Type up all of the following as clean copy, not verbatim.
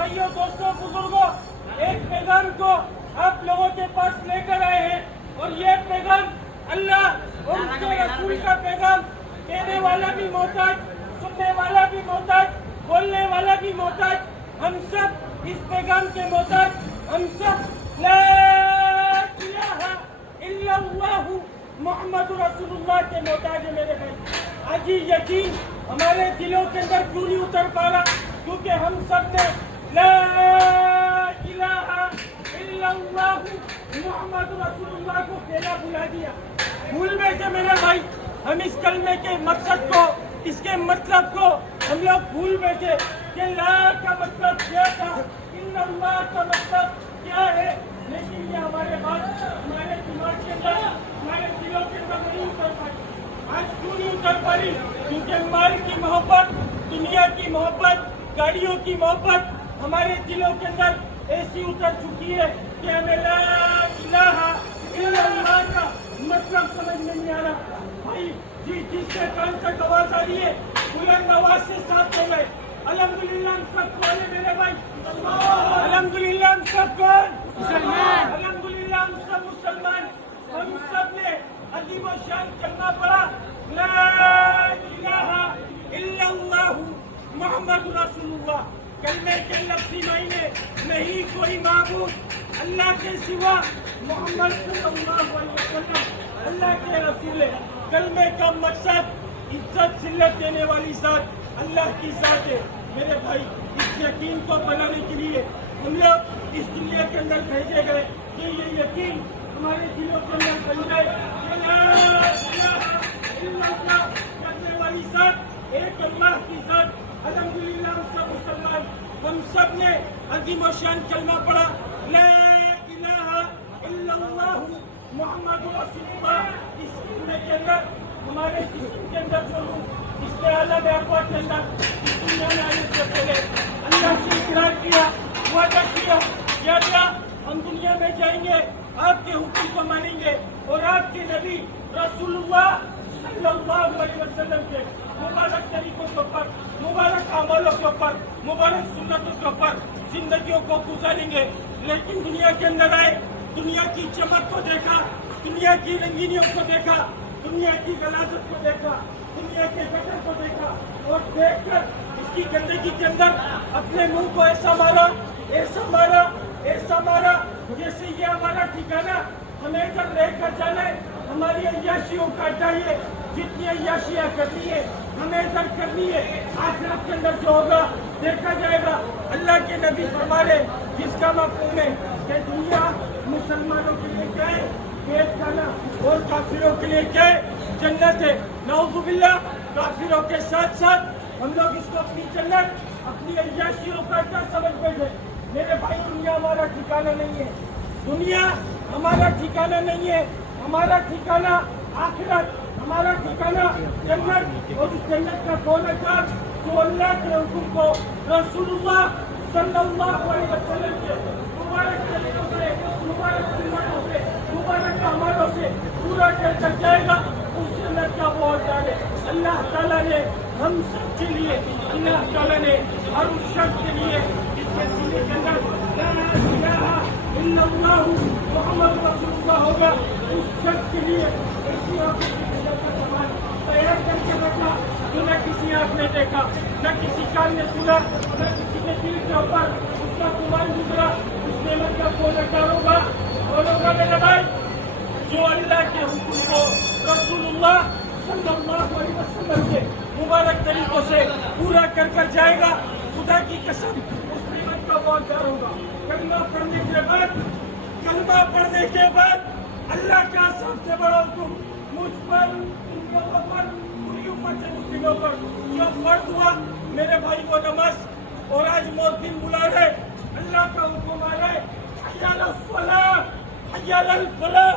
भाइयों, दोस्तों, बुजुर्गों, एक पैगाम को आप लोगों के पास लेकर आए हैं और ये पैगाम अल्लाह और उसके रसूल का पैगाम कहने वाला भी मोहताज, सुनने वाला भी मोहताज, बोलने वाला भी मोहताज, हम सब इस पैगाम के मोहताज, हम सब ला इलाहा इल्लल्लाहु मोहम्मद रसूलुल्लाह के मोहताज है मेरे भाई। आज ये यकीन हमारे दिलों के अंदर क्यों नहीं उतर पा रहा? क्योंकि हम सब ने ला इलाहा इल्लल्लाहु मोहम्मद रसूलुल्लाह को कहना भुला दिया, भूल बैठे मेरे भाई। हम इस कलमे के मकसद को, इसके मतलब को हम लोग भूल बैठे कि ला का मतलब क्या था, इल्लल्लाह का मतलब क्या है। लेकिन ये हमारे बात, हमारे दिमाग के अंदर, हमारे दिलों के अंदर नहीं उतर पाई। आज क्यों नहीं उतर पाई? क्योंकि माल की मोहब्बत, दुनिया की मोहब्बत, गाड़ियों की मोहब्बत हमारे दिलों के अंदर ऐसी उतर चुकी है कि हमें ला इलाहा इल्लल्लाह का मतलब समझ नहीं आ रहा। भाई जिससे कान तक आवाज आ रही है, बुलंद आवाज से साथ हो गए अल्हम्दुलिल्लाह। हम सब बोले मेरे भाई अल्हम्दुलिल्लाह, हम सब मुसलमान, अल्हम्दुलिल्लाह हम सब मुसलमान। हम सब ने अजीब व शान करना पड़ा ला इलाहा इल्लल्लाहु मोहम्मद रसूलुल्लाह। कलमे के लफ्ज़ी मायने नहीं कोई माबूद अल्लाह के सिवा, मोहम्मद सल्लल्लाहु अलैहि वसल्लम अल्लाह के रसूल है। कलमे का मकसद इज्जत जिल्लत देने वाली ज़ात अल्लाह की ज़ात है मेरे भाई। इस यकीन को बनाने के लिए हम लोग इस दुनिया के अंदर भेजे गए कि ये यकीन हमारे दिलों के अंदर बन जाए कि ला इलाहा इल्लल्लाह करने वाली ज़ात एक अल्लाह की ज़ात। अल्हम्दुलिल्लाह हम सब मुसलमान, हम सब ने अजीम व शान कलमा पढ़ा ला इलाहा इल्लल्लाहु मोहम्मद रसूलुल्लाह। इस कलमे के अंदर हमारे जिस्म के अंदर जो हूँ, इसके आलम अरवाह के अंदर इस दुनिया में आने से पहले अल्लाह से इकरार किया, वादा किया कि अल्लाह हम दुनिया में जाएंगे, आपके हुक्म को मानेंगे और आपके नबी रसूलुल्लाह सल्लल्लाहु अलैहि वसल्लम के मुबारक तरीकों के ऊपर, मुबारक अमलों के ऊपर, मुबारक सुन्नतों के ऊपर जिंदगियों को गुजारेंगे। लेकिन दुनिया के अंदर आए, दुनिया की चमक को देखा, दुनिया की रंगीनियों को देखा, दुनिया की गलाजत को देखा, दुनिया के गटर को देखा और देखकर इसकी गंदगी के अंदर अपने मुंह को ऐसा मारा, ऐसा मारा, ऐसा मारा जैसे ये हमारा ठिकाना, हमें इधर रहकर जाना है, हमारी अय्याशियों का चाहिए, जितनी अय्याशियाँ करनी है हमें इधर करनी है। आखिरत के अंदर जो होगा देखा जाएगा। अल्लाह के नबी फरमा रहे जिसका मफ़हूम है कि दुनिया मुसलमानों के लिए क्या है, पेट खाना, और काफिरों के लिए क्या है, जन्नत है। नाउज़ुबिल्लाह, काफिरों के साथ साथ हम लोग इसको अपनी जन्नत, अपनी अय्याशियों का क्या समझ बैठे। मेरे भाई दुनिया हमारा ठिकाना नहीं है, दुनिया हमारा ठिकाना नहीं है। हमारा ठिकाना आखिरत, हमारा ठिकाना जन्नत। और उस जन्नत का कौन है जो अल्लाह के हुक्म को रसूलुल्लाह सल्लल्लाहु अलैहि वसल्लम के मुबारक तरीकों से, मुबारक सुन्नतों से, मुबारक अमलों से पूरा कर जाएगा, उस जन्नत का वो डाले। अल्लाह ताला ने हम सब के लिए, अल्लाह ताला ने हर उस शख्स के लिए जिसके सीने के अंदर ला इलाहा इल्लल्लाह मोहम्मद रसूलुल्लाह होगा, उस शख्स के लिए ऐसी तैयार करके रखा जो न किसी आँख ने देखा, न किसी कान ने सुना, न किसी के दिल के ऊपर उसका गुमान गुजरा। उस नेमत का कौन हकदार होगा? कौन होगा मेरे भाई? जो अल्लाह के हुक्म को रसूलुल्लाह सल्लल्लाहु अलैहि वसल्लम के मुबारक तरीकों से पूरा कर जाएगा। खुदा की कसम उस नेमत का बहुत डर होगा। कलमा पढ़ने के बाद, कलमा पढ़ने के बाद अल्लाह का सबसे बड़ा हुक्म मुझ पर, उन लोगों पर, पूरी उम्मत मुस्लिमों पर जो फर्ज हुआ मेरे भाई वो नमाज। और आज मौज़िन बुला रहे, अल्लाह का हुक्म आ रहा है हय्या अलल फलाह, हय्या अलल फलाह,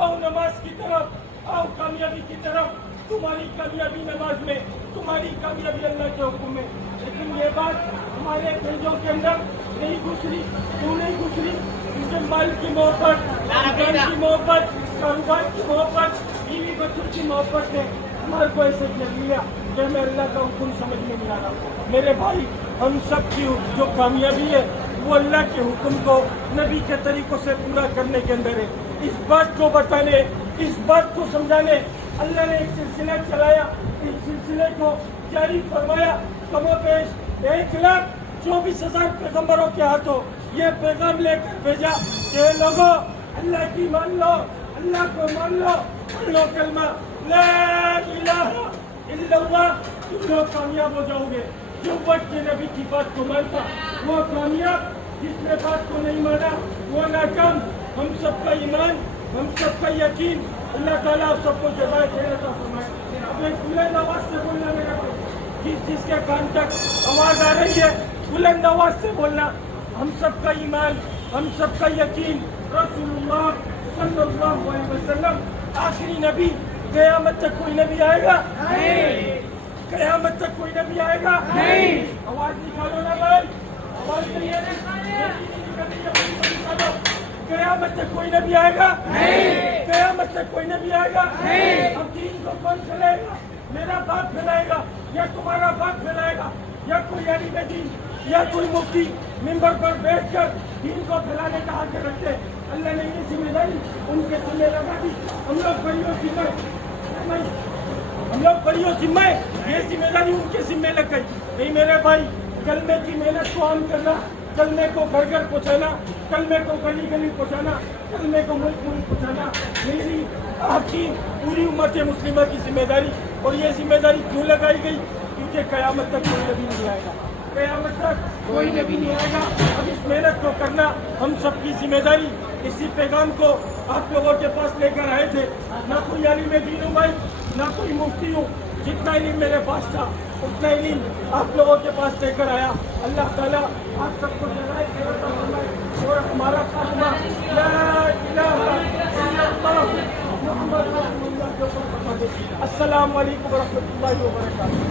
आओ नमाज की तरफ, आओ कामयाबी की तरफ। तुम्हारी कामयाबी नमाज में, तुम्हारी कामयाबी अल्लाह के हुक्म में। लेकिन ये बात हमारे दिलों के अंदर नहीं घुस रही। क्यों नहीं घुस रही? क्योंकि माल की मोहब्बत, दुकान की मोहब्बत, कारोबार की मोहब्बत, बीवी बच्चों की मोहब्बत ने हमारे को ऐसे कर लिया कि हमें अल्लाह का हुक्म समझ में नहीं आ रहा। मेरे भाई हम सब की जो कामयाबी है वो अल्लाह के हुक्म को नबी के तरीकों से पूरा करने के अंदर है। इस बात को बताने, इस बात को समझाने अल्लाह ने एक सिलसिला चलाया। इस सिलसिले को जारी फरमाया। कमोपेश 1,24,000 पैगम्बरों के हाथों ये पैगाम लेकर भेजा कि लोगों अल्लाह की मान लो, अल्लाह को मान लो, पढ़ लो कलमा ला इलाहा इल्लल्लाह, तुम लोग कामयाब हो जाओगे। जो वक्त के नबी की बात को मानता वो कामयाब, जिसने बात को नहीं माना वो नाकाम। हम सबका ईमान, हम सबका यकीन, अल्लाह ताला आप सबको जज़ाए खैर अता फरमाए। अब एक बुलंद आवाज से बोलना मेरा को, जिसके कान तक आवाज आ रही है बुलंद आवाज से बोलना। हम सबका ईमान, हम सबका यकीन, रसूलुल्लाह सल्लल्लाहु अलैहि वसल्लम आखिरी नबी। क़यामत तक कोई नबी आएगा नहीं, क़यामत तक कोई नबी आएगा नहीं। आवाज निकालो ना भाई, आवाज नहीं है, क़यामत तक कोई नबी आएगा नहीं, क़यामत तक कोई नबी आएगा नहीं। अब दीन को कौन फैलाएगा? मेरा बाप फैलाएगा या तुम्हारा बाप फैलाएगा या कोई अली दीन या कोई मुफ्ती मिंबर पर बैठकर दीन को फैलाने का हक रखते? अल्लाह ने ये जिम्मेदारी उनके जिम्मे लगा दी। हम लोग बड़ियों जिम्मे ये जिम्मेदारी उनके जिम्मे लग गई। नहीं मेरे भाई, कलमे की मेहनत को आम करना, कलमे को घर घर पहुँचाना, कलमे को गली गली पहुँचाना, कलमे को मुल्क मुल्क पहुँचाना मेरी आपकी पूरी उम्मत मुस्लिमा की जिम्मेदारी। और ये जिम्मेदारी क्यों लगाई गई? क्योंकि क़यामत तक कोई नबी नहीं आएगा, क़यामत तक कोई नबी नहीं आएगा। अब इस मेहनत को करना हम सबकी जिम्मेदारी। इसी पैगाम को आप लोगों के पास लेकर आए थे। ना कोई आलिम दीन हूँ भाई, ना कोई मुफ्ती हूँ, जितना इल्म मेरे पास था उतना इल्म आप लोगों के पास लेकर आया। अल्लाह ताला आप सबको जज़ाए खैर अता फरमाए और हमारा खात्मा ला इलाहा इल्लल्लाह मुहम्मद रसूलुल्लाह के ऊपर फरमा दे। अस्सलामु अलैकुम व रहमतुल्लाहि व बरकातहू।